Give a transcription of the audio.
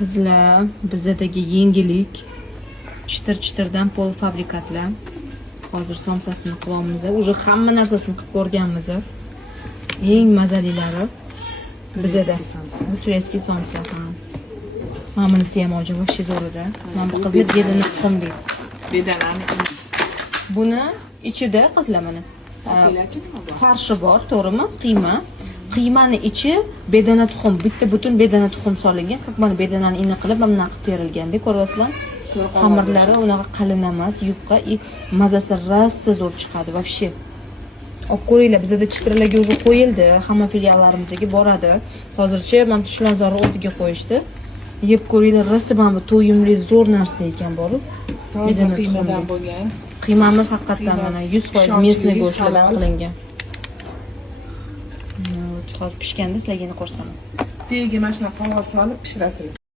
Qizlar, bizdagi yangilik. Chitir-chitirdan polfabrikatlar. Hozir somsasini qilamiz. Уже hamma narsasini qilib ko'rganmiz. Eng mazalilari bizda turецкий somsa ham. Mana bunisi ham hojib вообще zo'rida. Mana bu qizlar bedana tuxum deydi. Bedanani. Buni ichida qizlar mana farshi bor, to'g'rimi? Qiymani ichi bedana tuxum, bitta butun bedana tuxum solingan. Mana bedanani ini qilib, mana bunaqa qilib terilganda, ko'ryapsizlar? Xamirlari unaqa qalin emas, yupqa, mazasi rosa zo'r chiqadi вообще. Olib ko'ringlar, bizda chitirlarga уже qo'yildi, hamma filiallarimizga boradi. Hozircha mana Chilonzorni o'ziga qo'yishdi. Yeb ko'ringlar, rosa mana bu to'yimli zo'r narsa ekan bor. Bizning qiymadan bo'lgan. Qiymamiz haqiqatan mana 100% местный go'shtlardan qilingan. Hozir pishganda sizlarga ko'rsaman. Tagiga mana shunaqa qog'oz solib pishirasizlar.